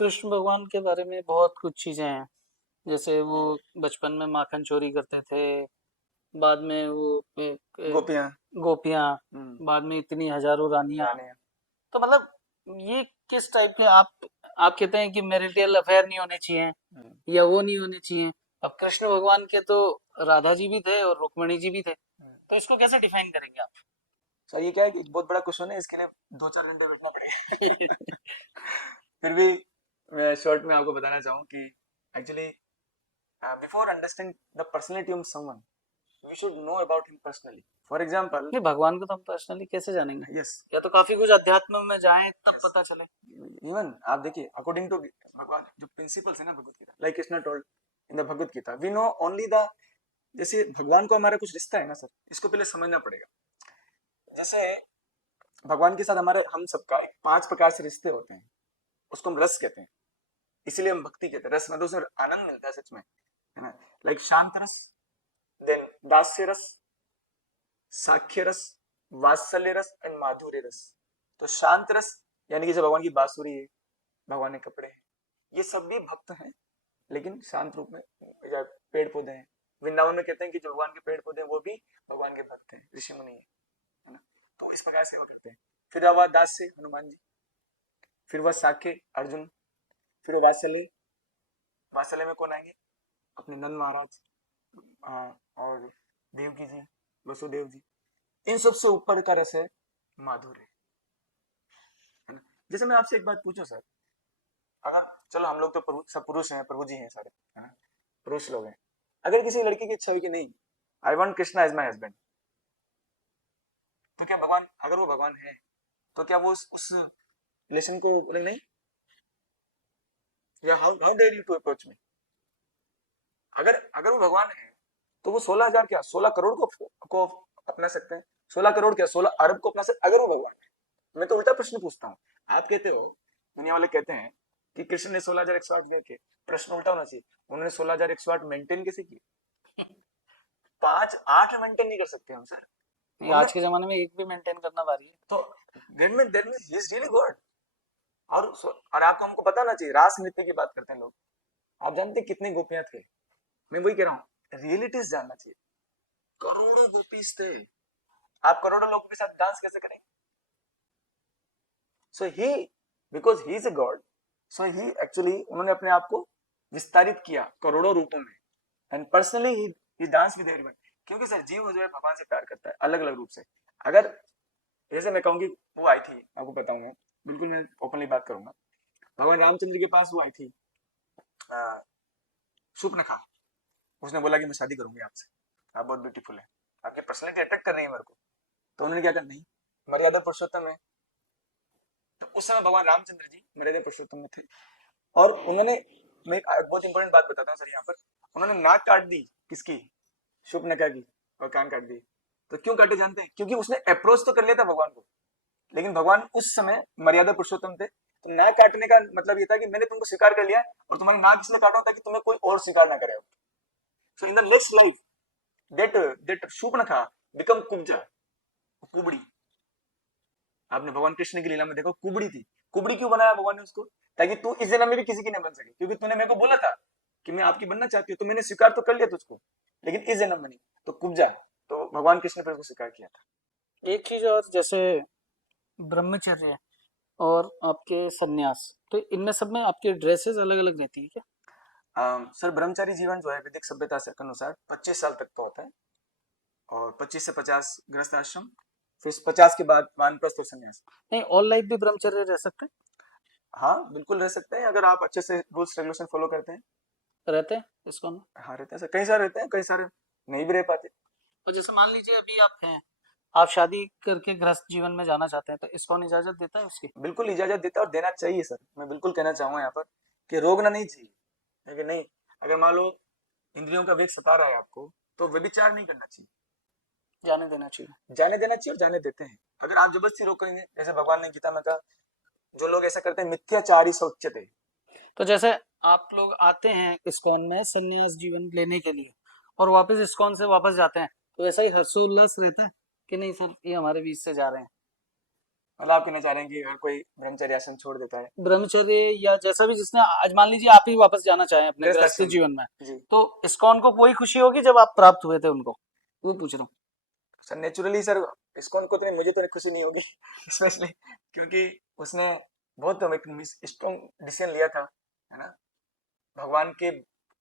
कृष्ण भगवान के बारे में बहुत कुछ चीजें हैं। जैसे वो बचपन में माखन चोरी करते थे, बाद में वो गोपियां। गोपियां, हम्म। बाद में इतनी हजारों रानियां। रानियां। तो मतलब ये किस टाइप के आप कहते हैं कि मैरिटल अफेयर नहीं होने चाहिए हम्म। या वो नहीं होने चाहिए। अब कृष्ण भगवान के तो राधा जी भी थे और रुक्मणी जी भी थे, तो इसको कैसे डिफाइन करेंगे आप? सर ये क्या है कि एक बहुत बड़ा क्वेश्चन है, इसके लिए 2-4 घंटे बैठना पड़ेगा। फिर भी मैं शॉर्ट में आपको बताना चाहूँ कि actually before understand the personality of someone we should know about him personally. For example. नहीं, भगवान को तो हम पर्सनली कैसे जानेंगे? यस। या तो काफी कुछ अध्यात्म में जाएं तब यस। पता चले। इवन आप देखिए अकॉर्डिंग टू भगवान जो प्रिंसिपल्स है ना Bhagavad Gita, like Krishna told in the Bhagavad Gita we know only the, जैसे भगवान को हमारा कुछ रिश्ता है ना सर, इसको पहले समझना पड़ेगा। जैसे भगवान के साथ हमारे हम सबका एक 5 प्रकार से रिश्ते होते हैं, उसको हम रस कहते हैं, इसीलिए हम भक्ति कहते हैं। रस मतलब उसमें आनंद मिलता है सच में, है ना। लाइक शांत रस, देन दास्य रस, साख्य रस, वात्सल्य रस एंड माधुर्य रस। तो शांत रस यानी कि जैसे भगवान की बांसुरी है, भगवान के कपड़े हैं, ये सब भी भक्त हैं लेकिन शांत रूप में। या पेड़ पौधे हैं, वृंदावन में कहते हैं कि जो भगवान के पेड़ पौधे हैं वो भी भगवान के भक्त हैं, ऋषि मुनि है ना। तो इस प्रकार सेवा करते हैं। फिर वह दास से हनुमान जी, फिर वह साके अर्जुन, फिर वात्सल्य, वात्सल्य में कौन आएंगे, अपने नंद महाराज, और देवकी जी, वसुदेव जी। इन सबसे ऊपर का रस है माधुर्य, है ना। जैसे मैं आपसे एक बात पूछूं सर, अगर चलो हम लोग तो सब पुरुष हैं, प्रभु जी हैं सारे, है ना, पुरुष लोग हैं। अगर किसी लड़की की इच्छा हुई कि नहीं I want Krishna as my husband, तो क्या भगवान, अगर वो भगवान है तो क्या वो उस रिलेशन को बोले नहीं, या how how dare you to approach me. अगर अगर वो भगवान है तो वो 16,000 क्या 16 करोड़ को अपना सकते हैं। 16 करोड़ क्या 16 अरब को अपना सकते, अगर वो भगवान है। मैं तो उल्टा प्रश्न पूछता हूँ। आप कहते हो, दुनिया वाले कहते हैं कि कृष्ण ने 16,108 दिए थे, प्रश्न उल्टा होना चाहिए, उन्होंने 16,108 मेंटेन कैसे किए? 5-8 मेंटेन नहीं कर सकते हम सर। नहीं, उनमें आज के जमाने में एक भी मेंटेन करना भारी है। तो then he is really God. और आपको हमको बताना चाहिए, रास नृत्य की बात करते हैं लोग, आप जानते हैं कितने गोपियां थे? मैं वही कह रहा हूँ, रियलिटीज जानना चाहिए। करोड़ों गोपीज थे, आप करोड़ों लोगों के साथ डांस कैसे करेंगे? So he, because he is a god, so he actually उन्होंने अपने आप को विस्तारित किया करोड़ों रूपों में, and personally he dance with everyone. क्योंकि सर जीव जो है भगवान से प्यार करता है अलग अलग रूप से। अगर जैसे मैं कहूंगी वो आई थी, आपको बताऊंगा, बिल्कुल मैं ओपनली बात करूंगा। भगवान रामचंद्र के पास वो आई थी सुपनखा, उसने बोला कि मैं शादी करूंगी आपसे, आप बहुत ब्यूटीफुल है, आपकी पर्सनैलिटी अट्रैक्ट कर रही है मेरे को। तो उन्होंने क्या कहा, नहीं, मर्यादा पुरुषोत्तम है। तो उस समय भगवान रामचंद्र जी मर्यादा पुरुषोत्तम में थे, और उन्होंने, मैं एक बहुत इंपॉर्टेंट बात बताता हूँ सर यहाँ पर, उन्होंने नाक काट दी किसकी, शूर्पणखा की, और कान काट दिए। तो क्यों काटे जानते हैं? क्योंकि उसने अप्रोच तो कर लिया था भगवान को, लेकिन भगवान उस समय मर्यादा पुरुषोत्तम थे। तो नाक काटने का मतलब ये था कि मैंने तुमको स्वीकार कर लिया और तुम्हारी नाक इसलिए काटा ताकि तुम्हें कोई और स्वीकार ना करे। So in the next life that that Shurpanakha become Kubja, कुबड़ी। आपने भगवान कृष्ण की लीला में देखो, कुबड़ी थी। कुबड़ी क्यों बनाया भगवान ने उसको? ताकि तू इस जन्म में भी किसी की नहीं बन सके, क्योंकि तूने मेरे को बोला था कि मैं आपकी बनना चाहती हूँ, तो मैंने स्वीकार तो कर लिया तुझको, लेकिन इस जन्म में नहीं। तो कुब्जा, तो भगवान कृष्ण ने फिर उसको स्वीकार किया था। एक चीज और, जैसे ब्रह्मचर्य और आपके सन्यास, तो इनमें सब में आपकी ड्रेसेस अलग अलग रहती है क्या? सर ब्रह्मचारी जीवन जो है वैदिक सभ्यता से अनुसार 25 साल तक का होता है, और 25 से 50 गृहस्थ आश्रम, फिर 50 के बाद वानप्रस्थ और संन्यास। नहीं, ऑल लाइफ भी ब्रह्मचर्य रह सकते हाँ बिल्कुल रह सकते हैं, अगर आप अच्छे से रूल्स रेगुलेशन फॉलो करते हैं। हैं, रहते हैं इसको में? हाँ रहते हैं सर, कई सारे रहते हैं, कई सारे नहीं भी रह पाते। और जैसे मान लीजिए अभी आप हैं, आप शादी करके गृहस्थ जीवन में जाना चाहते हैं, तो इसको इजाजत देता है उसकी? बिल्कुल इजाजत देता है, और देना चाहिए सर। मैं बिल्कुल कहना चाहूंगा यहाँ पर कि रोकना नहीं चाहिए, लेकिन नहीं, अगर मान लो इंद्रियों का वेग सता रहा है आपको, तो व्यभिचार नहीं करना चाहिए, जाने देना चाहिए। जाने देना चाहिए, और जाने देते हैं। अगर आप जबरदस्ती रोकेंगे, जैसे भगवान ने गीता में कहा, जो लोग ऐसा करते हैं मिथ्याचारी शौच्यते। तो जैसे आप लोग आते हैं इस्कॉन में संन्यास जीवन लेने के लिए और वापस इस्कॉन से वापस जाते हैं, तो ऐसा ही हर्षोल्लास रहता है कि नहीं सर ये हमारे बीच से जा रहे हैं? मतलब आप कहना चाह रहे हैं कि अगर कोई ब्रह्मचर्य आश्रम छोड़ देता है, ब्रह्मचर्य या जैसा भी, जिसने आज मान लीजिए आप ही वापस जाना चाहें अपने गृहस्थ गृहस्थी आश्रम, जीवन में, जी तो इस्कॉन को कोई खुशी होगी जब आप प्राप्त हुए थे उनको, वो पूछ रहा हूँ। सर, नेचुरली सर इस्कॉन को तो मुझे तो खुशी नहीं होगी स्पेशली क्योंकि उसने बहुत एक स्ट्रॉन्ग डिसीजन लिया था, है ना, भगवान के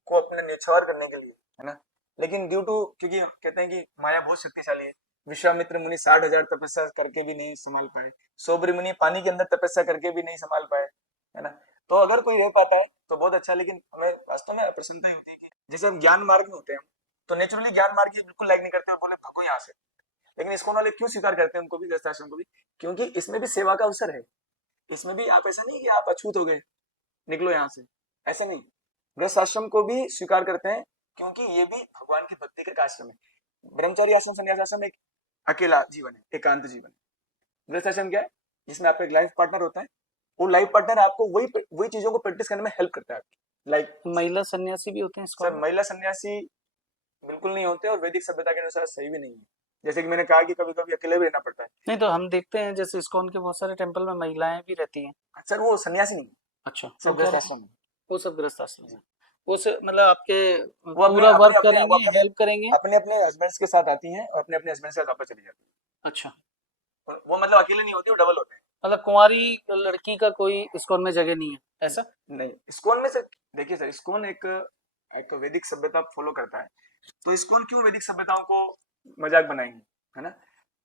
को अपने निछावर करने के लिए, है ना। लेकिन ड्यू टू, क्योंकि कहते हैं कि माया बहुत शक्तिशाली है, विश्वामित्र मुनि 60,000 तपस्या करके भी नहीं संभाल पाए, सोबरी मुनि पानी के अंदर तपस्या करके भी नहीं संभाल पाए, है ना। तो अगर कोई रह पाता है तो बहुत अच्छा, लेकिन हमें वास्तव में प्रसन्नता ही होती है कि जैसे हम ज्ञान मार्ग में होते हैं, तो नेचुरली ज्ञान मार्ग की बिल्कुल लाइक नहीं करते और बोले भगो यहाँ से। लेकिन इसको वाले क्यों स्वीकार करते हैं उनको भी, गृहस्थ आश्रम को भी? क्योंकि इसमें भी सेवा का अवसर है। इसमें भी आप ऐसा नहीं कि आप अछूत हो गए निकलो यहाँ से, ऐसा नहीं। गृहस्थ आश्रम को भी स्वीकार करते हैं क्योंकि ये भी भगवान की भक्ति का एक आश्रम है। ब्रह्मचारी आश्रम, संन्यास आश्रम एक अकेला जीवन है, एकांत जीवन है। गृहस्थ आश्रम क्या है? जिसमें आपका एक लाइफ पार्टनर होता है, वो लाइफ पार्टनर आपको वही वही चीजों को प्रैक्टिस करने में हेल्प करता है आपकी। लाइक महिला सन्यासी भी होते हैं सर, इस्कॉन में? महिला सन्यासी बिल्कुल नहीं होते और वैदिक सभ्यता के अनुसार सही भी नहीं है। जैसे कि मैंने कहा कि कभी कभी अकेले भी रहना पड़ता है। नहीं, तो हम देखते हैं जैसे इस्कॉन के बहुत सारे टेम्पल में महिलाएं भी रहती हैं। सर वो सन्यासी नहीं है, अच्छा, सर वो क्या गृहस्थ रहते हैं? आश्रम है। वो सब गृहस्थ आश्रम है। वो मतलब आपके वो अपने पूरा अपने वर्क अपने वो करेंगे, अपने हेल्प करेंगे? अपने अपने हस्बैंड्स के साथ आती हैं और अपने अपने हस्बैंड के साथ वापस चली जाती अच्छा, हैं। वो मतलब अकेले नहीं होती, वो डबल होते हैं। मतलब कुंवारी लड़की का कोई इस्कॉन में जगह नहीं है, ऐसा? नहीं, इस्कॉन में सर देखिए सर, इस्कॉन एक एक वैदिक सभ्यता फॉलो करता है। तो इस्कॉन क्यों वैदिक सभ्यताओं को मजाक बनाएंगे, है ना।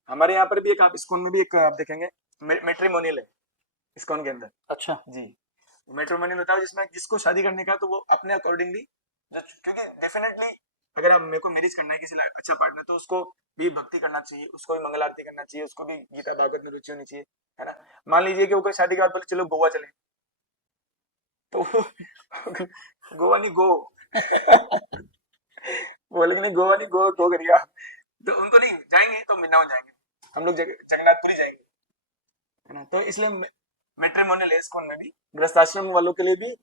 हमारे यहाँ पर भी एक, आप इस्कॉन में भी एक आप देखेंगे मेट्रीमोनियल है इस्कॉन के अंदर। अच्छा, जी, मेट्रोमोनियल होता है जिसमें जिसको शादी करने का तो वो अपने अकॉर्डिंगली, जो क्योंकि डेफिनेटली अगर आप मेरे को मैरिज करना है किसी अच्छा पार्टनर, तो उसको भी भक्ति करना चाहिए, उसको भी मंगल आरती करना चाहिए, उसको भी गीता भागवत में रुचि होनी चाहिए, है ना। मान लीजिए कि वो कोई शादी के बाद बोले चलो गोवा चले, तो गोवा नहीं गो बोले नहीं गोवा नहीं गो करिए, तो उनको नहीं जाएंगे तो वृंदावन जाएंगे, हम लोग जगन्नाथपुरी जाएंगे, है ना। तो इसलिए मैट्रिमोनियल है इस्कॉन में भी, गृहस्थाश्रम वालों के लिए भी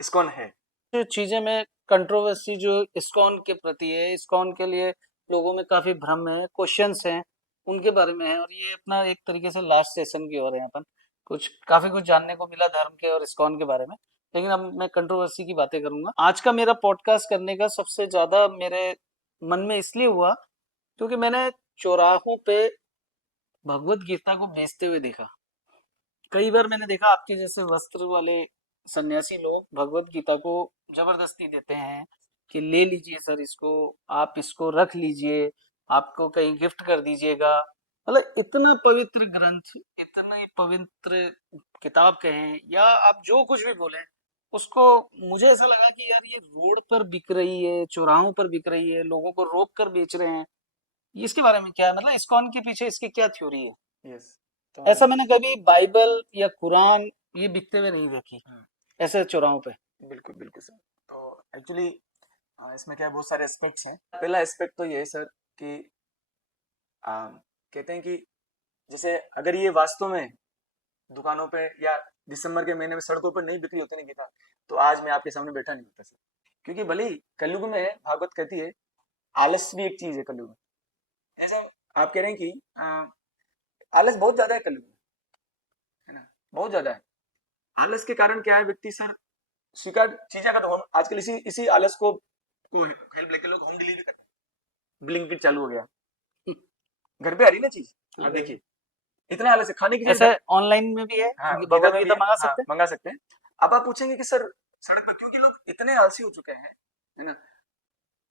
इस्कॉन है। जो चीजें में कंट्रोवर्सी जो इस्कॉन के प्रति है, इस्कॉन के लिए लोगों में काफी भ्रम है, क्वेश्चंस हैं, उनके बारे में है। और ये अपना एक तरीके से लास्ट सेशन की ओर है, अपन कुछ काफी कुछ जानने को मिला धर्म के और इस्कॉन के बारे में। लेकिन अब मैं कंट्रोवर्सी की बातें करूंगा। आज का मेरा पॉडकास्ट करने का सबसे ज्यादा मेरे मन में इसलिए हुआ क्योंकि मैंने चौराहों पे भगवत गीता को बेचते हुए देखा। कई बार मैंने देखा आपके जैसे वस्त्र वाले सन्यासी लोग भगवत गीता को जबरदस्ती देते हैं कि ले लीजिए सर इसको, आप इसको रख लीजिए, आपको कहीं गिफ्ट कर दीजिएगा। मतलब इतना पवित्र ग्रंथ, इतनी पवित्र किताब कहें या आप जो कुछ भी बोले उसको, मुझे ऐसा लगा कि यार ये रोड पर बिक रही है, चौराहों पर बिक रही है, लोगों को रोक कर बेच रहे हैं। इसके बारे में क्या है, मतलब इस्कॉन के पीछे इसकी क्या थ्योरी है? यस, तो ऐसा मैंने कभी बाइबल या कुरान ये बिकते हुए नहीं देखी ऐसे चौराहों पे। बिल्कुल बिल्कुल सर। तो एक्चुअली इसमें क्या है, बहुत सारे एस्पेक्ट्स हैं। पहला एस्पेक्ट तो ये है सर कि कहते हैं कि जैसे अगर ये वास्तव में दुकानों पे या दिसंबर के महीने में सड़कों पर नहीं बिक्री होती नहीं गीता, तो आज मैं आपके सामने बैठा नहीं होता सर। क्योंकि भले ही कलयुग में भागवत कहती है आलस भी एक चीज है कलयुग में। जैसे आप कह रहे हैं कि आलस बहुत ज्यादा है कलयुग में, है ना, बहुत ज्यादा है। आलस के कारण क्या है, व्यक्ति सर स्वीकार चीजें का, तो हम आजकल इसी इसी आलस को हेल्प लेके लोग होम डिलीवरी कर रहे हैं। ब्लिंकिट चालू हो गया, घर पे आ रही ना चीज, आप देखिए इतना आलस है, खाने की चीज ऐसे ऑनलाइन में भी है, हाँ गीता भगवत में भी गीता है, मंगा हाँ सकते हैं? मंगा सकते हैं। अब आप पूछेंगे कि सर सड़क पर, क्योंकि लोग इतने आलसी हो चुके हैं, है ना,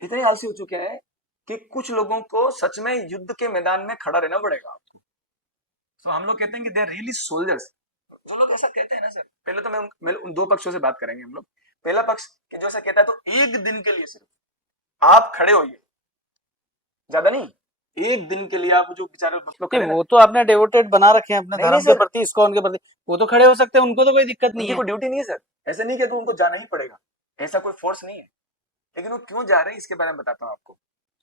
इतने आलसी हो चुके हैं कि कुछ लोगों को सच में युद्ध के मैदान में खड़ा रहना पड़ेगा आपको। तो हम लोग कहते हैं कि दे आर रियली सोल्जर्स। जो लोग ऐसा कहते हैं ना सर, पहले तो मैं उन दो पक्षों से बात करेंगे हम लोग। पहला पक्ष कि जो ऐसा कहता है, तो एक दिन के लिए सिर्फ आप खड़े होइए, ज्यादा नहीं, एक दिन के लिए आप जो बेचारे लोग नहीं, खड़े ना, वो तो आपने डेवोटेड बना रखे हैं अपने नहीं नहीं धर्म के सर, प्रति, इस्कॉन के प्रति, वो तो खड़े हो सकते हैं, उनको तो कोई दिक्कत नहीं उनकी है। कोई ड्यूटी नहीं है सर। ऐसा नहीं कि तो उनको जाना ही पड़ेगा, ऐसा कोई फोर्स नहीं है। लेकिन वो क्यों जा रहे हैं इसके बारे में बताता हूँ आपको।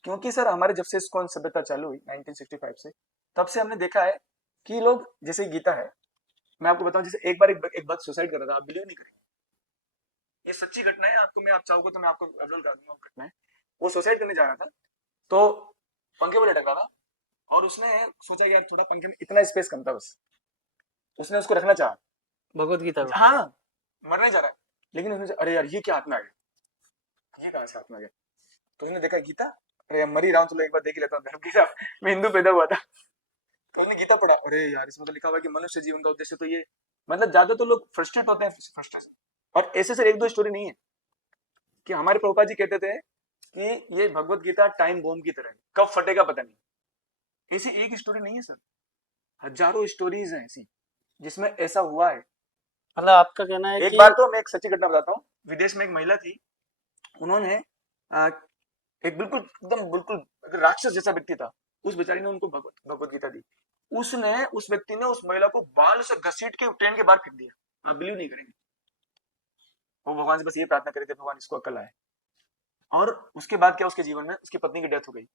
क्योंकि सर हमारे जब से इस्कॉन सभ्यता चालू हुई 1965 से, तब से हमने देखा है कि लोग, जैसे गीता है, मैं आपको बताऊं, जैसे एक बार एक बात सुसाइड कर रहा था, आप बिलीव नहीं करेंगे, ये सच्ची घटना है। आपको मैं, आप चाहोगे तो मैं आपको अपलोड कर दूंगा घटना है। वो सुसाइड करने जा रहा था, तो पंखे पर लटक रहा था, और उसने सोचा यार थोड़ा पंखे में इतना स्पेस कम था बस, उसने उसको रखना चाहा, भगवत गीता को। हाँ मरना ही चाह रहा है, लेकिन उसने अरे यार ये क्या हाथ में आ गया, ये कहाँ से हाथ में आ गया, तो उसने देखा गीता, अरे यार मर ही रहा हूँ, चलो एक बार देख ही लेता हूँ धर्म की साहब, मैं हिंदू पैदा हुआ था, तो उसने गीता पढ़ा, अरे यार इसमें तो लिखा हुआ है कि मनुष्य जीवन का उद्देश्य तो ये, मतलब ज्यादा तो लोग फ्रस्ट्रेट होते हैं, फ्रस्ट्रेशन, और ऐसे से एक दो स्टोरी नहीं है, कि हमारे प्रभुपाद जी कहते थे कि ये भगवत गीता टाइम बॉम्ब की तरह है, कब फटेगा पता नहीं, ऐसी एक स्टोरी नहीं है सर, हजारों स्टोरीज हैं ऐसी जिसमें ऐसा हुआ है। मतलब आपका कहना है एक कि बार तो मैं एक सच्ची घटना बताता हूँ, विदेश में एक महिला थी, उन्होंने आ, एक बिल्कुल एकदम बिल्कुल राक्षस जैसा व्यक्ति था, उस बेचारी ने उनको भगवत भगवत गीता दी, उसने उस व्यक्ति ने उस महिला को बाल से घसीट के ट्रेन के बाहर फेंक दिया, आप बिलीव नहीं करेंगे, वो भगवान से बस ये प्रार्थना करे थे भगवान इसको अकल आए, और उसके बाद क्या उसके जीवन में उसकी पत्नी की डेथ हो गई,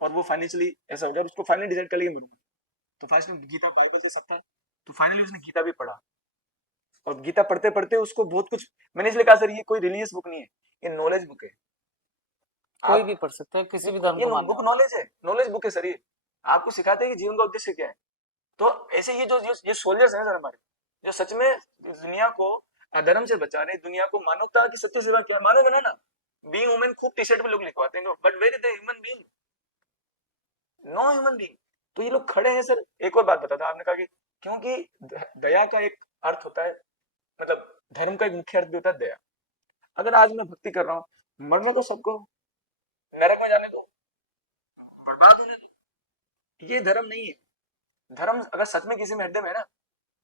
और वो फाइनेंशियली ऐसा हो गया, उसको फाइनली डिसाइड कर लिया मरूंगा, तो फाइनली में गीता बाइबल तो सकता है, तो फाइनली उसने गीता भी पढ़ा, और गीता पढ़ते पढ़ते उसको बहुत कुछ, मैंने इसलिए कहा सर ये कोई रिलीजियस बुक नहीं है, ये नॉलेज बुक है, कोई आप भी पढ़ सकता है, किसी भी धर्म ये को मानने बुक वाला। नॉलेज है, नॉलेज बुक है सर, ये आपको सिखाते हैं कि जीवन का उद्देश्य क्या है, तो ऐसे ये सोल्जर्स हैं सर हमारे, जो सच में दुनिया को अधर्म से बचा रहे, दुनिया को मानवता की सत्य सेवा क्या, मानव बनाना, बीइंग वुमेन खूब टी शर्ट पे लोग लिखवाते हैं, but where is the human being, no human being, तो ये लोग खड़े हैं सर। एक और बात बता था, आपने कहा कि क्योंकि दया का एक अर्थ होता है, मतलब धर्म का एक मुख्य अर्थ भी होता है दया, अगर आज मैं भक्ति कर रहा हूँ, मरने को सबको, नरक में जाने दो, बर्बाद होने दो, ये धर्म नहीं है, धर्म अगर सच में किसी में हृदय में है ना,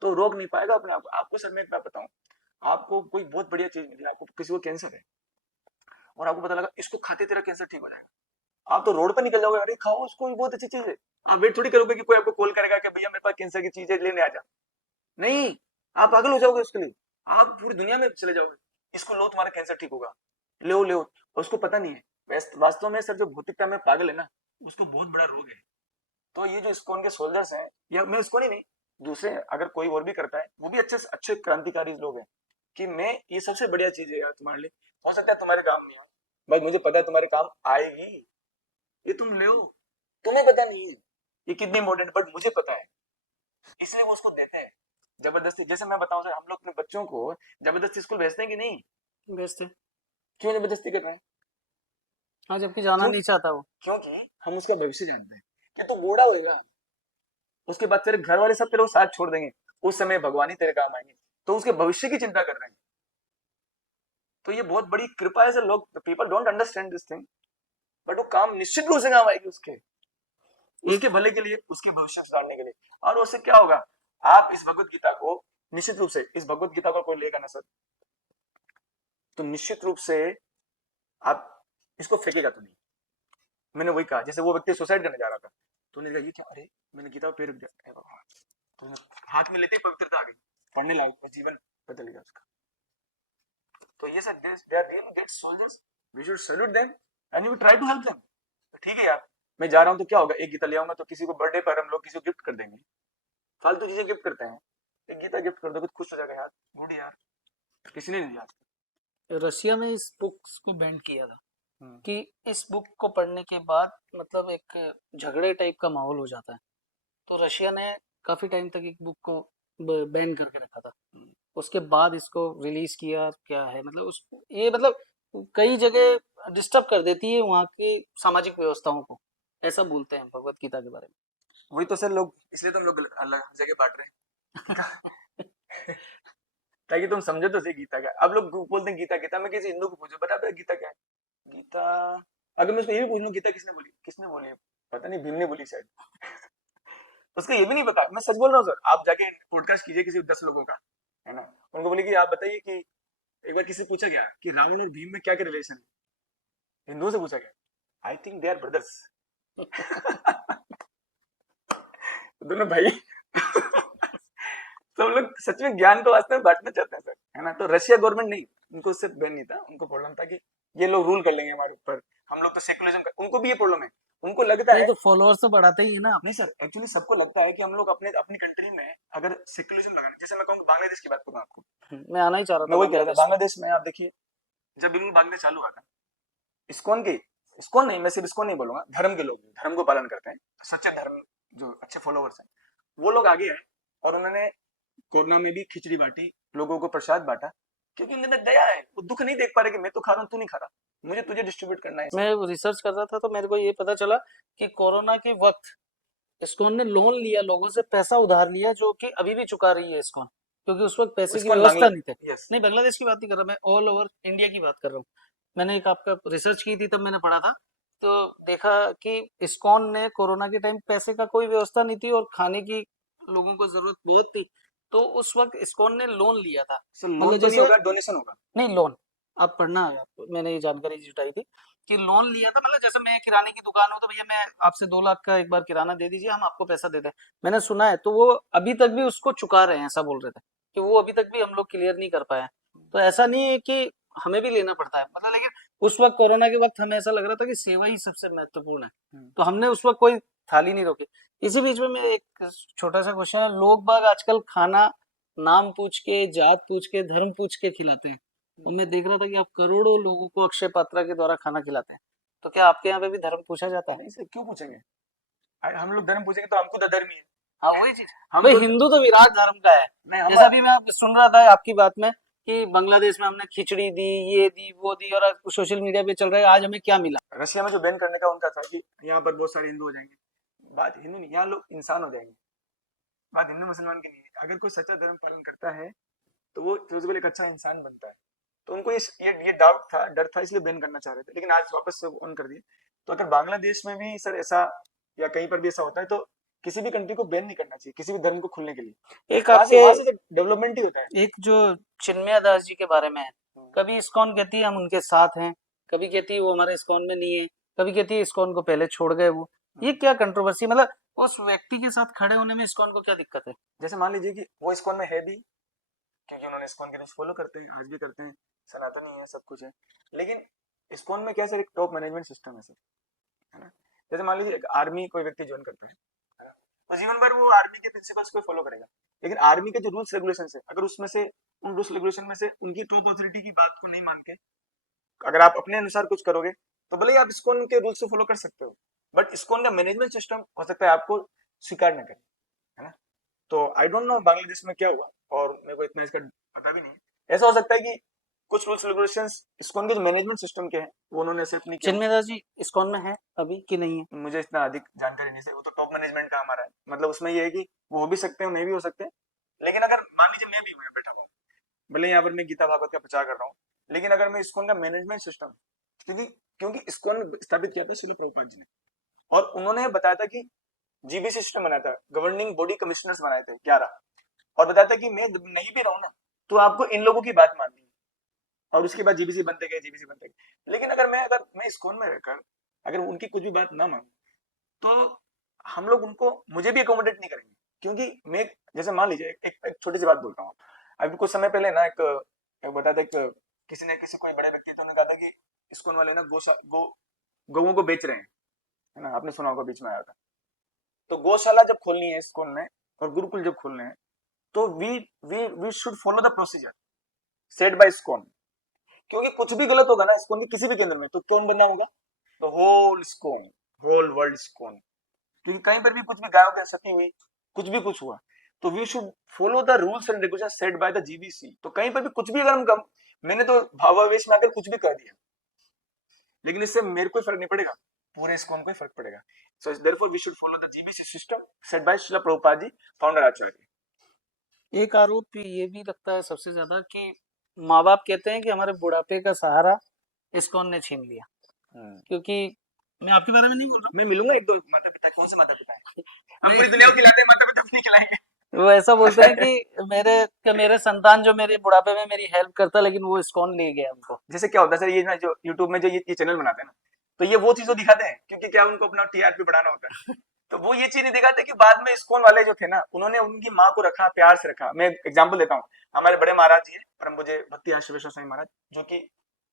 तो रोक नहीं पाएगा अपने आप को। आपको सर मैं एक बात बताऊं, आपको कोई बहुत बढ़िया चीज मिली, आपको किसी को कैंसर है, और आपको पता लगा इसको खाते तेरा कैंसर ठीक हो जाएगा, आप तो रोड पर निकल जाओगे, अरे खाओ इसको, ये बहुत अच्छी चीज है, आप वेट थोड़ी करोगे कि कोई आपको कॉल करेगा कि भैया मेरे पास कैंसर की चीज है लेने आ जा, नहीं, आप पागल हो जाओगे उसके लिए, आप पूरी दुनिया में चले जाओगे, इसको लो तुम्हारा कैंसर ठीक होगा, ले और उसको पता नहीं है वास्तव में सर जो भौतिकता में पागल है ना, उसको बहुत बड़ा रोग है। तो ये जो इस्कॉन के सोल्जर्स हैं, या मैं इस्कॉन ही नहीं, दूसरे अगर कोई और भी करता है, वो भी अच्छे अच्छे क्रांतिकारी लोग हैं, कि मैं ये सबसे बढ़िया चीज है यार तुम्हारे लिए, हो सकता है तुम्हारे काम नहीं हो, भाई मुझे पता है तुम्हारे काम आएगी, ये तुम ले, तुम्हें पता नहीं है ये कितनी इंपॉर्टेंट, बट मुझे पता है, इसलिए वो उसको देते हैं जबरदस्ती। जैसे मैं बताऊं सर, हम लोग अपने बच्चों को जबरदस्ती स्कूल भेजते हैं कि नहीं, बेचते। क्यों जबरदस्ती कर रहे हैं, हाँ, जबकि जाना क्यों, नहीं चाहता वो। क्योंकि हम उसका भविष्य जानते हैं कि तू बूढ़ा होएगा, उसके बाद तेरे घर वाले सब तेरे को साथ छोड़ देंगे, उस समय भगवान ही तेरे काम आएंगे, तो उसके भविष्य की चिंता कर रहे हैं, तो ये बहुत बड़ी कृपा है सर, लोग people don't understand this thing, but वो काम निश्चित रूप से काम आएगी उसके भले के लिए, उसके भविष्य सुधारने के लिए, और उससे क्या होगा, आप इस भगवत गीता को निश्चित रूप से, इस भगवत गीता को कोई लेगा ना सर, तो निश्चित रूप से आप इसको फेंकेगा तो नहीं, मैंने वही कहा, जैसे वो व्यक्ति सुसाइड करने जा रहा था, तो उन्होंने कहा ये क्या, अरे मैंने गीता को पैर रख दिया, हे भगवान, तो हाथ में लेते ही पवित्रता आ गई, पढ़ने लायक जीवन बदल गया उसका। तो ये sir they are really great soldiers, we should salute them and we try to help them. ठीक है यार, मैं जा रहा हूँ तो क्या होगा, एक गीता ले आऊंगा, तो किसी को बर्थडे पर हम लोग किसी को गिफ्ट कर देंगे, फालतू चीजें गिफ्ट करते हैं, एक गीता गिफ्ट कर दो, कुछ खुश हो जाएगा यार, गुड यार, किसी ने नहीं दिया। रशिया में इस बुक्स को बैन किया था हम्म, कि इस बुक को पढ़ने के बाद मतलब एक झगड़े टाइप का माहौल हो जाता है, तो रशिया ने काफी टाइम तक एक बुक को बैन करके रखा था, उसके बाद इसको रिलीज किया, क्या है मतलब उस ये मतलब कई जगह डिस्टर्ब कर देती है वहाँ की सामाजिक व्यवस्थाओं को, ऐसा बोलते हैं भगवत गीता के बारे वही तो सर लोग, इसलिए तो हम लोग अलग हर जगह बांट रहे हैं में। ताकि तुम समझो तो सही गीता क्या, अब लोग बोलते हैं गीता गीता, मैं किसी हिंदू को पूछो बता दे गीता क्या है, गीता, अगर मैं उसको ये भी पूछ लूं गीता किसने बोली है, पता नहीं, भीम ने बोली शायद उसको ये भी नहीं पता, मैं सच बोल रहा हूँ सर, आप जाके पॉडकास्ट कीजिए किसी 10 लोगों का, है ना, उनको बोले कि आप बताइए कि एक बार किसी पूछा गया कि रावण और भीम में क्या क्या रिलेशन है, हिंदुओं से पूछा गया, I think they are brothers दोनों भाई तो हम लोग सच में ज्ञान को वास्तव में बांटना चाहते हैं सर, है ना, तो रशिया गवर्नमेंट नहीं, उनको उससे बैन नहीं था, उनको प्रॉब्लम था कि ये लोग रूल कर लेंगे हमारे ऊपर, हम लोग तो सेकुलरिज्म, उनको भी ये प्रॉब्लम है, उनको लगता नहीं है, तो फॉलोअर्स तो बढ़ाते ही है ना। नहीं सर एक्चुअली सबको लगता है कि हम लोग अपने अपनी कंट्री में अगर सेकुलरिज्म लगाना, जैसे मैं कहूँ बांग्लादेश की बात करूँ आपको, मैं आना ही चाह रहा मैं था वही कह रहा था, बांग्लादेश में। बांग्लादेश में आप देखिए, जब बिल्कुल बांग्लादेश चालू हुआ था, इस्कॉन के, इस्कॉन नहीं, मैं सिर्फ इस्कॉन नहीं बोलूंगा, धर्म के लोग, धर्म को पालन करते हैं, सच्चे धर्म जो अच्छे फॉलोवर्स हैं, वो लोग आगे हैं, और उन्होंने कोरोना में भी खिचड़ी बांटी, लोगों को प्रसाद बांटा, क्योंकि उनके अंदर दया है। वो दुख नहीं देख पा रहे कि मैं तो खा रहा हूँ, तू नहीं खा रहा, मुझे तुझे डिस्ट्रीब्यूट करना है मैं सब। रिसर्च कर रहा था तो मेरे को ये पता चला कि कोरोना के वक्त इस्कॉन ने लोन लिया, लोगों से पैसा उधार लिया, जो कि अभी भी चुका रही है इस्कॉन, क्योंकि उस वक्त पैसे की उसको बांग्ला, व्यवस्था नहीं थी। यस। नहीं, बांग्लादेश की बात नहीं कर रहा मैं, ऑल ओवर इंडिया की बात कर रहा हूँ। मैंने एक आपका रिसर्च की थी तब मैंने पढ़ा था, तो देखा कि इस्कॉन ने कोरोना के टाइम पैसे का कोई व्यवस्था नहीं थी और खाने की लोगों को जरूरत बहुत थी, तो उस वक्त इस्कॉन ने लोन लिया था। सर लोन मतलब तो नहीं जैसे, होगा, डोनेशन होगा। नहीं लोन, आप पढ़ना है, मैंने ये जानकारी जुटाई थी कि लोन लिया था। मतलब जैसे मैं किराने की दुकान हो तो भैया मैं आपसे 2 लाख का एक बार किराना दे दीजिए, हम आपको पैसा देते हैं। मैंने सुना है, तो वो अभी तक भी उसको चुका रहे हैं, ऐसा बोल रहे थे कि वो अभी तक भी हम लोग क्लियर नहीं कर पाए हैं। तो ऐसा नहीं है कि हमें भी लेना पड़ता है, मतलब लेकिन उस वक्त कोरोना के वक्त हमें ऐसा लग रहा था कि सेवा ही सबसे महत्वपूर्ण है, तो हमने उस वक्त कोई थाली नहीं रोकी। इसी बीच में मैं एक छोटा सा क्वेश्चन है, लोग बाग आजकल खाना नाम पूछ के, जात पूछ के, धर्म पूछ के खिलाते हैं, और मैं देख रहा था कि आप करोड़ों लोगों को अक्षय पात्रा के द्वारा खाना खिलाते हैं, तो क्या आपके यहाँ पे भी धर्म पूछा जाता है? नहीं सर, क्यों पूछेंगे? हम लोग धर्म पूछेंगे तो हमको तो धर्म ही है। हाँ, वही चीज। हम भाई तो हिंदू तो विराट धर्म का है। नहीं, हम जैसा भी मैं सुन रहा था आपकी बात में कि बांग्लादेश में हमने खिचड़ी दी, ये दी, वो दी, और सोशल मीडिया पे चल रहा है आज हमें क्या मिला। रशिया में जो बैन करने का उनका था कि यहाँ पर बहुत सारे हिंदू हो जाएंगे, बात हिंदू नहीं, यहाँ लोग इंसान हो जाएंगे, बात हिंदू मुसलमान की नहीं है। अगर कोई सच्चा धर्म पालन करता है तो वो फिजिकली एक अच्छा इंसान बनता है। तो उनको ये डाउट था, डर था, इसलिए बैन करना चाह रहे थे, लेकिन आज वापस से ऑन कर दिए। तो अगर बांग्लादेश में भी सर ऐसा या कहीं पर भी ऐसा होता है तो किसी भी कंट्री को बैन नहीं करना चाहिए किसी भी धर्म को खुलने के लिए। एक वहां से आपके, डेवलपमेंट ही होता है। एक जो चिन्मय दास जी के बारे में है, कभी इस्कॉन कहती है हम उनके साथ हैं, कभी कहती है वो हमारे इस्कॉन में नहीं है, कभी कहती है इस्कॉन को पहले छोड़ गए वो। ये क्या कंट्रोवर्सी, मतलब उस व्यक्ति के साथ खड़े होने में इस्कॉन को क्या दिक्कत है? जैसे मान लीजिए कि वो इस्कॉन में है भी, क्योंकि उन्होंने इस्कॉन के रूल्स फॉलो करते हैं, आज भी करते हैं, सनातन ही है, सब कुछ है। लेकिन इस्कॉन में क्या सर, एक टॉप मैनेजमेंट सिस्टम है सर, है ना। जैसे मान लीजिए एक आर्मी कोई व्यक्ति ज्वाइन करता है ना, तो जीवन भर वो आर्मी के प्रिंसिपल्स को फॉलो करेगा, लेकिन आर्मी के जो रूल्स रेगुलेशन है, अगर उसमें से उन रूल्स रेगुलेशन में से उनकी टॉप अथॉरिटी की बात को नहीं मान के अगर आप अपने अनुसार कुछ करोगे, तो भले ही आप इस्कॉन के रूल्स को फॉलो कर सकते हो, बट इस्कॉन का मैनेजमेंट सिस्टम हो सकता है आपको स्वीकार न करे, है ना। तो आई डोंट नो बांग्लादेश में क्या हुआ, और मेरे को इतना इसका पता भी नहीं है। ऐसा हो सकता है कि कुछ रूल्स रेगुलेशंस इस्कॉन के जो मैनेजमेंट सिस्टम के हैं वो उन्होंने एक्सेप्ट नहीं किया। चिन्मय दास जी इस्कॉन में है अभी कि नहीं है? मुझे इतना अधिक जानकारी नहीं है, वो तो टॉप मैनेजमेंट का हमारा है, मतलब उसमें ये है कि वो हो भी सकते हैं, नहीं भी हो सकते हैं। लेकिन अगर मान लीजिए मैं भी हूँ यहाँ बैठा हुआ हूँ, भले यहाँ पर मैं गीता भागवत का प्रचार कर रहा हूँ, लेकिन अगर मैं इस्कॉन का मैनेजमेंट सिस्टम, क्योंकि क्योंकि इस्कॉन स्थापित किया था श्रील प्रभुपाद जी ने, और उन्होंने बताया था कि जीबीसी सिस्टम बनाया था, गवर्निंग बॉडी कमिश्नर्स बनाए थे 11, और बताया था कि मैं नहीं भी रहूं ना तो आपको इन लोगों की बात माननी है, और उसके बाद जीबीसी बनते गए, जीबीसी बनते गए। लेकिन अगर मैं इस्कॉन में रहकर अगर उनकी कुछ भी बात ना मानूं, तो हम लोग उनको, मुझे भी अकोमोडेट नहीं करेंगे, क्योंकि मैं, जैसे मान लीजिए एक छोटी सी बात बोलता हूँ। अभी कुछ समय पहले ना एक बताया था, एक किसी ने किसी कोई बड़े व्यक्ति थे, उन्होंने कहा था कि इस्कॉन वाले ना गौओं को बेच रहे हैं, है ना, आपने सुना होगा, बीच में आया था। तो गौशाला जब खोलनी है इस्कॉन में और गुरुकुल जब खोलने हैं, तो we should follow the procedure set by ISKCON, क्योंकि कुछ भी गलत होगा ना इस्कॉन के किसी भी केंद्र में तो कौन बदनाम होगा? तो whole ISKCON, whole world ISKCON, क्योंकि कहीं पर भी कुछ भी गायों की क्षति हुई, कुछ भी कुछ हुआ, तो we should follow the rules and regulation set by the GBC. तो कहीं पर भी कुछ भी अगर हम कम, मैंने तो भावावेश में आकर कुछ भी कर दिया, लेकिन इससे मेरे को फर्क नहीं पड़ेगा, पूरे इस्कॉन को ही फर्क पड़ेगा। So therefore we should follow the GBC system set by Srila Prabhupada ji, founder acharya. एक आरोप ये भी लगता है सबसे ज्यादा कि माँ बाप कहते हैं कि हमारे बुढ़ापे का सहारा इस्कॉन ने छीन लिया, क्योंकि मैं आपके बारे में नहीं बोल रहा मैं मिलूंगा एक दो माता पिता, कौन से माता पिता है? हम पूरी दुनिया को खिलाते हैं, माता पिता नहीं खिलाएंगे। हूँ। वो ऐसा बोलते हैं कि मेरे संतान जो मेरे बुढ़ापे में मेरी हेल्प करता, लेकिन वो इस्कॉन ले गया हमको। जैसे क्या होता है सर, ये ना जो यूट्यूब में जो ये चैनल बनाते हैं ना, तो ये वो चीजों दिखाते हैं क्योंकि क्या उनको अपना टीआरपी बढ़ाना होता है। तो वो ये चीज नहीं दिखाते कि बाद में इस्कॉन वाले जो थे ना, उन्होंने उनकी माँ को रखा, प्यार से रखा। मैं एग्जाम्पल देता हूँ, हमारे बड़े महाराज जी हैं, परम पूज्य भक्ति शिवेश्वर स्वामी महाराज, जो कि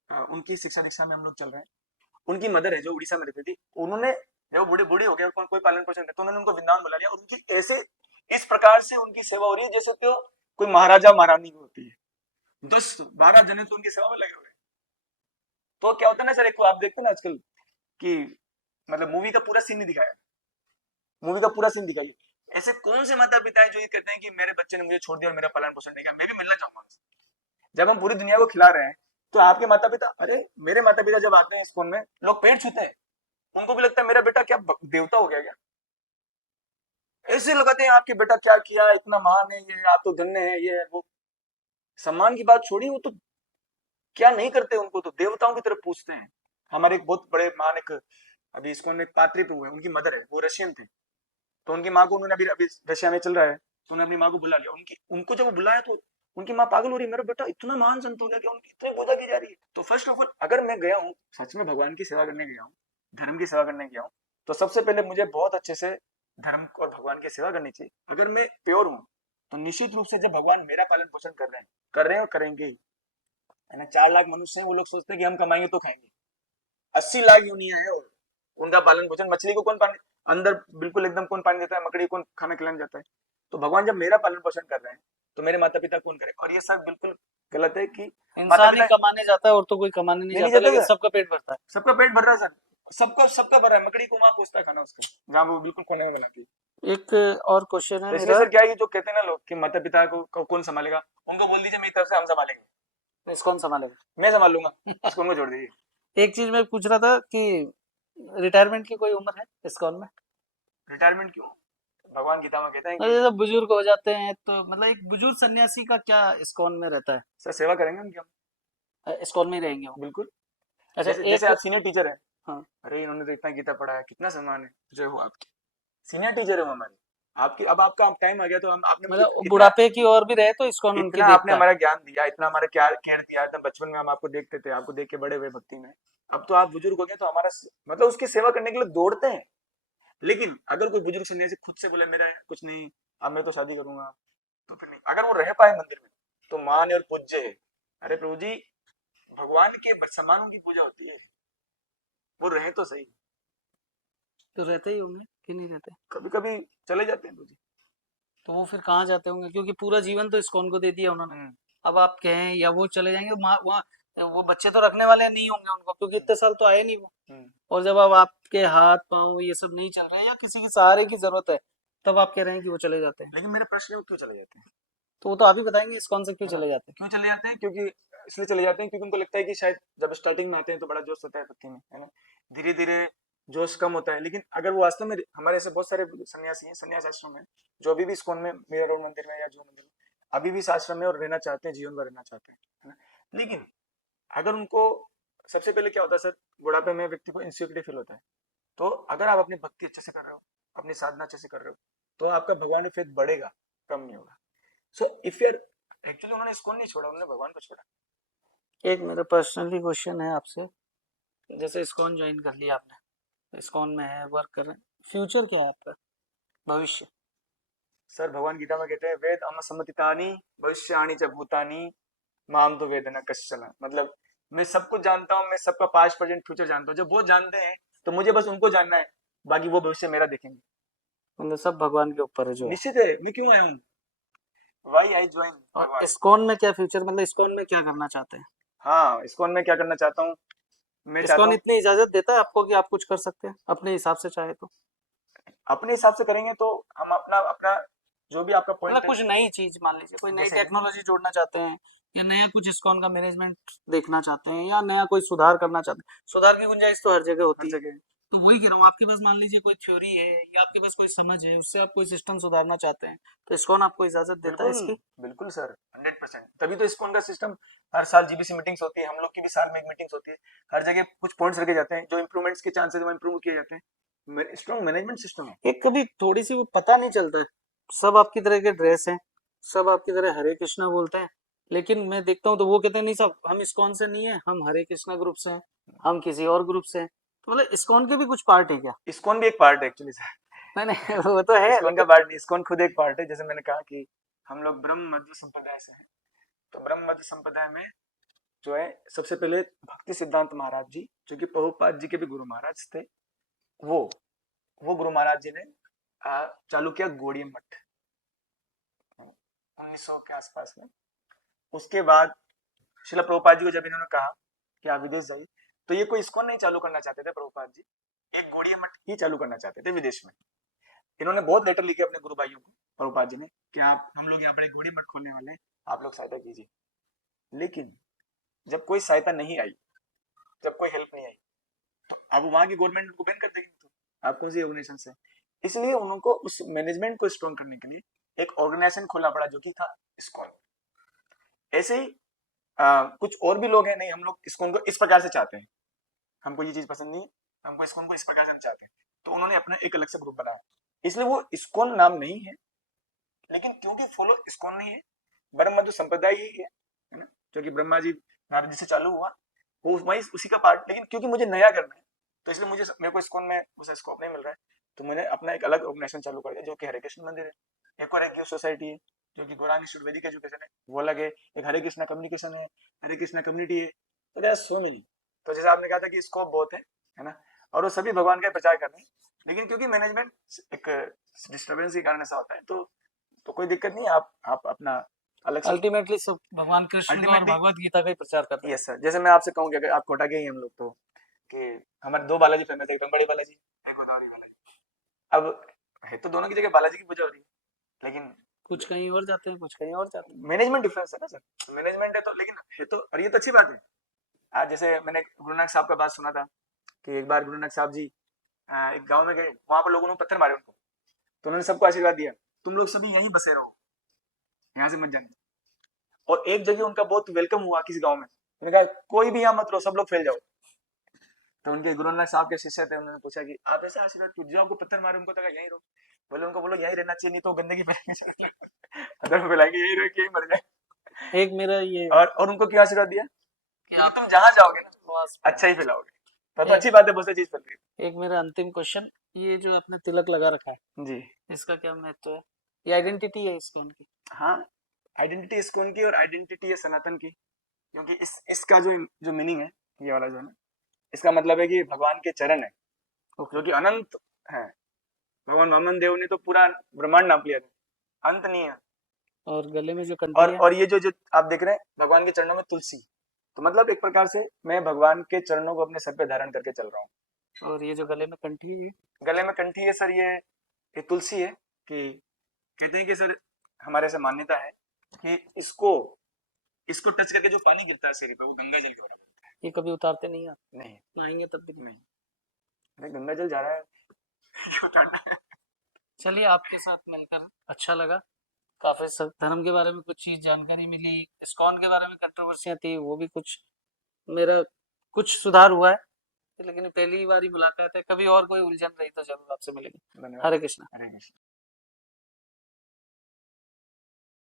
उनकी शिक्षा दीक्षा में हम लोग चल रहे हैं। उनकी मदर है जो उड़ीसा में रहती थी, उन्होंने जब बूढ़े बूढ़े हो गए, कोई पालन पोषण नहीं, तो उन्होंने उनको वृंदावन बुला लिया, और उनकी ऐसे इस प्रकार से उनकी सेवा हो रही है जैसे तो कोई महाराजा महारानी होती है। 10-12 जने तो उनकी सेवा में लगे हुए। तो क्या होता है ना सर, एक आप देखते हैं ना आजकल कि मतलब मूवी का पूरा सीन नहीं दिखाया, मूवी का पूरा सीन दिखाइए, ऐसे कौन से माता पिता है जो ये कहते हैं कि मेरे बच्चे ने मुझे छोड़ दिया और मेरा पालन पोषण नहीं किया, मैं भी मिलना चाहूंगा उनसे। जब हम पूरी दुनिया को खिला रहे हैं तो आपके माता पिता, अरे मेरे माता पिता जब आते हैं स्कूल में लोग पेड़ छूते हैं, उनको भी लगता है मेरा बेटा क्या देवता हो गया क्या, ऐसे लगाते हैं आपके बेटा क्या किया, इतना महान है ये, आप तो धन्य है, ये है वो। सम्मान की बात छोड़ी, वो तो क्या नहीं करते, उनको तो देवताओं की तरफ पूछते हैं। हमारे एक बहुत बड़े महान एक अभी इसको एक पात्री प्रभु है, उनकी मदर है, वो रशियन थे, तो उनकी माँ को उन्होंने अभी अभी रशिया में चल रहा है तो उन्होंने अपनी माँ को बुला लिया, उनकी उनको जब वो बुलाया तो उनकी माँ पागल हो रही है, मेरा बेटा इतना महान संत हो गया कि उनकी इतनी पूजा की जा रही है। तो फर्स्ट ऑफ ऑल अगर मैं गया हूँ सच में भगवान की सेवा करने गया हूँ, धर्म की सेवा करने गया हूँ, तो सबसे पहले मुझे बहुत अच्छे से धर्म और भगवान की सेवा करनी चाहिए। अगर मैं प्योर हूँ तो निश्चित रूप से जब भगवान मेरा पालन पोषण कर रहे हैं और करेंगे, है ना। 4 लाख मनुष्य हैं, वो लोग सोचते हैं कि हम कमाएंगे तो खाएंगे, 80 लाख यूनिया है, और उनका पालन पोषण, मछली को कौन पानी अंदर बिल्कुल एकदम कौन पानी देता है, मकड़ी को कौन खाना खिलाने जाता है। तो भगवान जब मेरा पालन पोषण कर रहे हैं तो मेरे माता पिता कौन करे। और ये सब बिल्कुल गलत है कि माता इंसान ही पिता कमाने जाता है और तो कोई कमाने नहीं नहीं जाता, जाता लेकिन सर, सबका पेट भरता है। सबका पेट भर रहा है सर, सबका सबका भर रहा है, मकड़ी को वहां पूछता है खाना उसका, जहाँ वो बिल्कुल कोने में बनाती है। एक और क्वेश्चन है तो इसलिए मेरा, सर क्या है कि जो कहते हैं ना लोग कि माता पिता को कौन संभालेगा, उनको बोल दीजिए मेरी तरफ से हम संभालेंगे, कौन संभालेगा? मैं संभाल लूंगा, इसको उनको छोड़ दीजिए। एक चीज मैं पूछ रहा था कि रिटायरमेंट की कोई उम्र है इस्कॉन में? रिटायरमेंट क्यों, भगवान गीता में कहते हैं मतलब कि जब बुजुर्ग हो जाते हैं तो मतलब एक बुजुर्ग सन्यासी का क्या इस्कॉन में रहता है? सर सेवा करेंगे उनकी हम, इस्कॉन में ही रहेंगे वो? बिल्कुल। अच्छा जैसे जैसे एक, आप सीनियर टीचर है, हाँ अरे इन्होंने तो इतना गीता पढ़ा है, कितना सम्मान है, जो वो आपकी सीनियर टीचर है वो हमारे, आपकी अब आपका टाइम आ गया तो हम आपने मुझे मतलब इतना बुढ़ापे की ओर भी रहे तो इस्कॉन उनकी इतना आपने देखता है। हमारा ज्ञान दिया, इतना हमारा क्या केयर दिया, एकदम बचपन में हम आपको देखते थे, आपको देख के बड़े हुए भक्ति में, अब तो आप बुजुर्ग हो गए तो हमारा मतलब उसकी सेवा करने के लिए दौड़ते हैं। लेकिन अगर कोई बुजुर्ग सन्यासी खुद से बोले मेरा कुछ नहीं, अब मैं तो शादी करूंगा, तो फिर नहीं, अगर वो रह पाए मंदिर में तो मान और पूज्य है। अरे प्रभु जी, भगवान के सम्मानों की पूजा होती है, वो रहे तो सही, तो रहते ही होंगे कि नहीं रहते? कभी कभी चले जाते हैं प्रभु जी। तो वो फिर कहाँ जाते होंगे, क्योंकि पूरा जीवन तो इस्कॉन को दे दिया उन्होंने। हम्म, अब आप कहें या वो चले जाएंगे वहाँ, वो बच्चे तो रखने वाले नहीं होंगे उनको, क्योंकि इतने साल तो आए नहीं वो। हम्म। और जब अब आपके हाथ पाँव ये सब नहीं चल रहे हैं या किसी के सहारे की जरूरत है, तब आप कह रहे हैं कि वो चले जाते हैं। लेकिन मेरा प्रश्न है वो क्यों चले जाते हैं, तो वो तो आप ही बताएंगे इस्कॉन से क्यों है ना, चले जाते क्यों चले जाते हैं, क्योंकि इसलिए चले जाते हैं क्योंकि उनको लगता है कि शायद जब स्टार्टिंग में आते हैं तो बड़ा जोश होता है भक्ति में, है ना, धीरे धीरे जोश कम होता है। लेकिन अगर वो वास्तव में, हमारे ऐसे बहुत सारे सन्यासी हैं, सन्यास आश्रम है, जो अभी भी इस्कॉन में मीरा रोड मंदिर में या जो मंदिर में अभी भी इस आश्रम में और रहना चाहते हैं, जीवन भर रहना चाहते हैं, है ना। लेकिन अगर उनको, सबसे पहले क्या होता है सर, बुढ़ापे में व्यक्ति को इनसिक्योरिटी फील होता है, तो अगर आप अपनी भक्ति अच्छे से कर रहे हो, अपनी साधना अच्छे से कर रहे हो, तो आपका भगवान में फेथ बढ़ेगा, कम नहीं होगा। सो इफ यूर एक्चुअली उन्होंने इसको नहीं छोड़ा, उन्होंने भगवान को छोड़ा। हैं? एक मेरा पर्सनली क्वेश्चन है आपसे, जैसे इस्कॉन ज्वाइन कर लिया आपने, इस्कॉन में है, वर्क कर रहे हैं, फ्यूचर क्या है आपका, भविष्य? सर भगवान गीता में कहते हैं वेद अम सम्मतितानि भविष्याणि च भूतानि माम तो वेद न कश्चन, मतलब मैं सब कुछ जानता हूँ, मैं सबका पास्ट प्रेजेंट फ्यूचर जानता हूँ, जब वो जानते हैं तो मुझे बस उनको जानना है, बाकी वो भविष्य मेरा देखेंगे। मतलब सब भगवान के ऊपर है जो है। निश्चित है, मैं क्यों आया हूँ, वाई आई ज्वाइन और भगवान। इस्कॉन में क्या फ्यूचर, मतलब इस्कॉन में क्या करना चाहते हैं? हाँ, इस्कॉन में क्या करना चाहता हूँ, मैं चाहता इस्कॉन हूँ इतनी इजाजत देता है आपको कि आप कुछ कर सकते हैं अपने हिसाब से चाहे तो? अपने हिसाब से करेंगे तो हम अपना अपना जो भी आपका मतलब पॉइंट है, कुछ नई चीज, मान लीजिए कोई नई जैसे टेक्नोलॉजी जोड़ना चाहते हैं, या नया कुछ इस्कॉन का मैनेजमेंट देखना चाहते हैं, या नया कोई सुधार करना चाहते हैं। सुधार की गुंजाइश तो हर जगह हर होती है। जगह। तो वही कह रहा हूँ, आपके पास मान लीजिए कोई थ्योरी है या आपके पास कोई समझ है, उससे आप कोई सिस्टम सुधारना चाहते हैं, तो इस्कॉन आपको इजाजत देता है बिल्कुल इसकी? बिल्कुल सर, 100%। तभी तो इस्कॉन का सिस्टम हर साल जीबीसी मीटिंग्स होती है, हम लोग की भी साल में एक मीटिंग्स होती है, हर जगह कुछ पॉइंट्स रखे जाते हैं, जो इंप्रूवमेंट्स के चांसेस वो इंप्रूव किए जाते हैं, स्ट्रॉन्ग मैनेजमेंट सिस्टम है। एक कभी थोड़ी सी वो पता नहीं चलता है, सब आपकी तरह के ड्रेस हैं, सब आपकी तरह हरे कृष्णा बोलते हैं, लेकिन मैं देखता हूँ तो वो कहते हैं नहीं साहब, हम इस्कॉन से नहीं है, हम हरे कृष्णा ग्रुप से हैं, हम किसी और ग्रुप से हैं। तो मतलब इस्कॉन के भी कुछ पार्ट है क्या? इस्कॉन भी एक पार्ट है एक्चुअली सर, मैंने वो तो है इस्कॉन का लेकिन, पार्ट नहीं, इस्कॉन खुद एक पार्ट है। जैसे मैंने कहा कि हम लोग ब्रह्म मध्य संप्रदाय से हैं, तो ब्रह्म मध्य संप्रदाय में जो है सबसे पहले भक्ति सिद्धांत महाराज जी, जो कि प्रभुपाद जी के भी गुरु महाराज थे, वो वो गुरु महाराज जी ने चालू किया गौड़ीय मठ 1900 के आसपास में। उसके बाद शिला प्रभुपाद जी को जब इन्होंने कहा कि आप विदेश जाइए, तो ये कोई इस्कॉन नहीं चालू करना चाहते थे प्रभुपाद जी, एक गौड़ीय मठ ही चालू करना चाहते थे विदेश में। इन्होंने बहुत लेटर लिखे अपने गुरु भाइयों को प्रभुपाद जी ने कि आप हम लोग यहाँ पर एक गौड़ी मठ खोलने वाले हैं, आप लोग सहायता कीजिए। लेकिन जब कोई सहायता नहीं आई, जब कोई हेल्प नहीं आई, तो अब वहां की गवर्नमेंट उनको बैन कर देगी। तो आप कौन सी ऑर्गेनाइजेशन से, इसलिए उनको उस मैनेजमेंट को स्ट्रॉन्ग करने के लिए एक ऑर्गेनाइजेशन खोलना पड़ा जो कि था इस्कॉन। ऐसे ही कुछ और भी लोग हैं, नहीं हम लोग इस्कॉन को इस प्रकार से चाहते हैं, हमको ये चीज पसंद नहीं है, हमको इस्कॉन को इस प्रकार से हम चाहते हैं, तो उन्होंने अपना एक अलग से ग्रुप बनाया। इसलिए वो इस्कॉन नाम नहीं है, लेकिन क्योंकि फॉलो इस्कॉन नहीं है, ब्रह्म मधु संप्रदाय ही है ना, जो कि ब्रह्मा जी नारद जी से चालू हुआ, वो वही उसी का पार्ट। लेकिन क्योंकि मुझे नया करना है, तो इसलिए मेरे को इस्कॉन में उस स्कोप नहीं मिल रहा है, तो मैंने अपना एक अलग ऑर्गेनाइजेशन चालू कर दिया जो कि हरे कृष्ण मंदिर है। एक और एक गिफ्ट सोसाइटी है जो कि गौरांग इंस्टीट्यूट वैदिक एजुकेशन है, वो अलग है। एक हरे कृष्णा कम्युनिकेशन है, हरे कृष्णा कम्युनिटी है। तो देयर आर सो मेनी। तो जैसे आपने कहा था कि स्कोप बहुत है ना, और वो सभी भगवान का प्रचार कर रहे हैं, लेकिन क्योंकि मैनेजमेंट एक डिस्टर्बेंस के कारण ऐसा होता है, तो कोई दिक्कत नहीं है, आप अपना अलग से अल्टीमेटली सब भगवान कृष्ण का और अल्टीमेटली भगवत गीता का ही प्रचार कर रहे हैं। Yes sir. जैसे मैं आपसे कहूँ कि अगर आप कोटा के ही हैं हम लोग, तो कि हमारे दो बालाजी फेमस है, एक रंगबड़ी बालाजी, एक गोदावरी बालाजी। अब है तो दोनों की जगह बालाजी की पूजा हो रही है, लेकिन कुछ कहीं और जाते हैं, कुछ कहीं और जाते हैं। मैनेजमेंट डिफरेंस है ना सर। मैनेजमेंट है तो, लेकिन है तो, और ये तो अच्छी बात है। आज जैसे मैंने गुरु नानक साहब का बात सुना था कि एक बार गुरु नानक साहब जी एक गांव में गए, वहां पर लोगों ने पत्थर मारे उनको, तो उन्होंने सबको आशीर्वाद दिया, तुम लोग सभी यहीं बसे रहो, यहाँ से मत जाना। और एक जगह उनका बहुत वेलकम हुआ किसी गांव में, उन्होंने कहा कोई भी यहाँ मत रहो, सब लोग फैल जाओ। तो उनके गुरु नानक साहब के शिष्य थे, उन्होंने पूछा कि आप ऐसा आशीर्वाद क्यों, जो आपको पत्थर मारे उनको तो यहीं रहो। बोले उनको बोलो यहीं रहना चाहिए, नहीं तो गंदगी फैलाएंगे, अदर फैलाएंगे, यहीं रह के यहीं मर जाए। एक मेरा ये और उनको क्या आशीर्वाद दिया कि कि आप तुम जहां जाओगे ना उपवास अच्छा ही करें। फैलाओगे। तो अच्छी बात है, बहुत सी चीज फैल रही एक मेरा अंतिम क्वेश्चन, ये जो आपने तिलक लगा रखा है, है जी। इसका क्या महत्व है? ये आइडेंटिटी है इसकी उनकी? हाँ, आइडेंटिटी इस्कॉन की और आइडेंटिटी है सनातन की, क्योंकि इसका जो मीनिंग है, ये वाला जो है ना, इसका मतलब है कि भगवान के चरण है जो कि अनंत है। भगवान वामन देव ने तो पूरा ब्रह्मांड नाप लिया था, अंत नहीं है। और गले में जो कंठी है, और ये जो आप देख रहे हैं भगवान के चरणों में तुलसी, तो मतलब एक प्रकार से मैं भगवान के चरणों को अपने सर पे धारण करके चल रहा हूँ। और ये जो गले में कंठी है, गले में कंठी है सर, ये तुलसी है। कि कहते हैं कि सर हमारे से मान्यता है कि इसको टच करके जो पानी गिरता है शरीर पे, वो गंगा जल के बराबर होता है। ये कभी उतारते नहीं आप? नहीं नहाएंगे तब भी नहीं? नहीं, अरे गंगा जल जा रहा है क्यों उतारना है। चलिए, आपके साथ मिलकर अच्छा लगा। काफी धर्म के बारे में कुछ चीज जानकारी मिली, इस्कॉन के बारे में कंट्रोवर्सियां थी, वो भी कुछ मेरा कुछ सुधार हुआ है। लेकिन पहली बार ही मुलाकात है, कभी और कोई उलझन रही तो जरूर आपसे मिलेंगे। धन्यवाद। हरे कृष्णा। हरे कृष्ण।